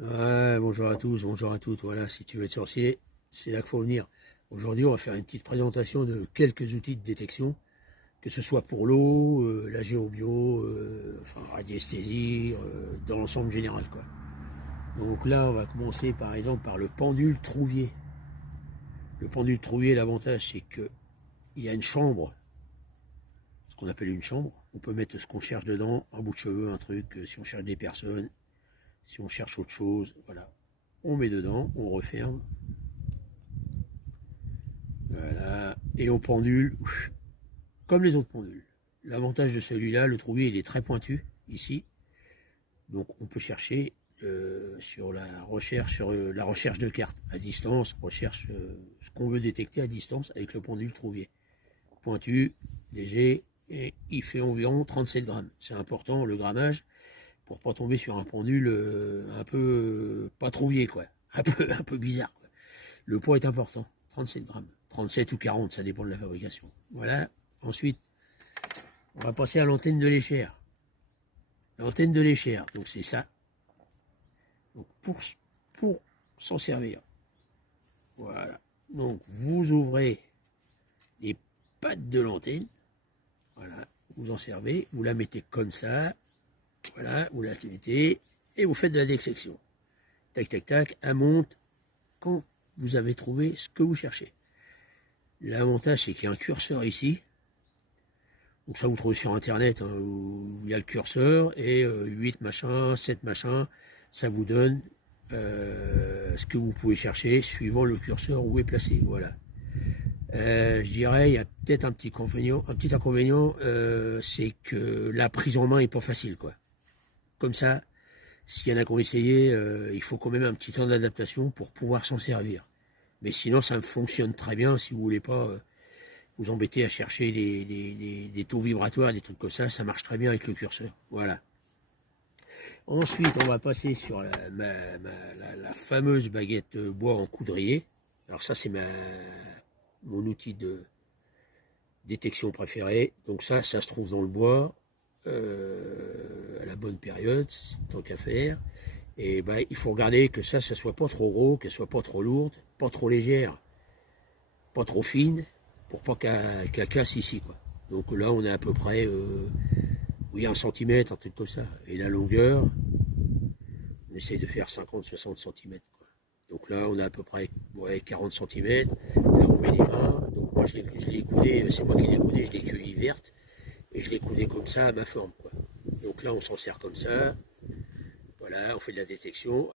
Ouais, bonjour à tous, bonjour à toutes. Voilà, si tu veux être sorcier, c'est là qu'il faut venir. Aujourd'hui, on va faire une petite présentation de quelques outils de détection, que ce soit pour l'eau, la géobio, enfin radiesthésie, dans l'ensemble général, quoi. Donc là, on va commencer par exemple par le pendule trouvier. Le pendule trouvier, l'avantage, c'est que il y a une chambre, ce qu'on appelle une chambre. On peut mettre ce qu'on cherche dedans, un bout de cheveux, un truc, si on cherche des personnes, si on cherche autre chose, voilà. On met dedans, on referme. Voilà. Et on pendule comme les autres pendules. L'avantage de celui-là, le trouvier, il est très pointu ici. Donc on peut chercher sur la recherche de cartes à distance, recherche ce qu'on veut détecter à distance avec le pendule trouvier. Pointu, léger, et il fait environ 37 grammes. C'est important le grammage pour pas tomber sur un pendule un peu pas trouvier, quoi. Un peu bizarre, quoi. Le poids est important, 37 grammes. 37 ou 40, ça dépend de la fabrication. Voilà. Ensuite, on va passer à l'antenne de l'échelle. L'antenne de l'échelle, donc c'est ça. Donc pour s'en servir, voilà. Donc vous ouvrez les pattes de l'antenne, voilà. Vous en servez, vous la mettez comme ça, voilà. Vous la mettez et vous faites de la dissection. Tac, tac, tac, elle monte quand vous avez trouvé ce que vous cherchez. L'avantage, c'est qu'il y a un curseur ici. Donc ça, vous trouvez sur Internet, hein, où il y a le curseur, et 8 machins, 7 machins, ça vous donne ce que vous pouvez chercher suivant le curseur où est placé. Voilà. Je dirais, il y a peut-être un petit inconvénient, c'est que la prise en main est pas facile, quoi. Comme ça, s'il y en a qui ont essayé, il faut quand même un petit temps d'adaptation pour pouvoir s'en servir. Mais sinon, ça fonctionne très bien si vous voulez pas vous embêter à chercher des taux vibratoires, des trucs comme ça marche très bien avec le curseur. Voilà. Ensuite, on va passer sur la fameuse baguette bois en coudrier. Alors ça, c'est mon outil de détection préféré. Donc ça se trouve dans le bois, à la bonne période, tant qu'à faire. Et ben, il faut regarder que ça soit pas trop gros, qu'elle soit pas trop lourde, pas trop légère, pas trop fine, pour pas qu'elle casse ici, quoi. Donc là, on est à peu près, oui, 1 cm, un truc comme ça. Et la longueur, on essaye de faire 50-60 cm, quoi. Donc là, on a à peu près, ouais, 40 cm. Là, on met les mains. Donc moi, je l'ai coudé, c'est moi qui l'ai coudé, je l'ai cueilli verte. Et je l'ai coudé comme ça à ma forme, quoi. Donc là, on s'en sert comme ça. Voilà, on fait de la détection.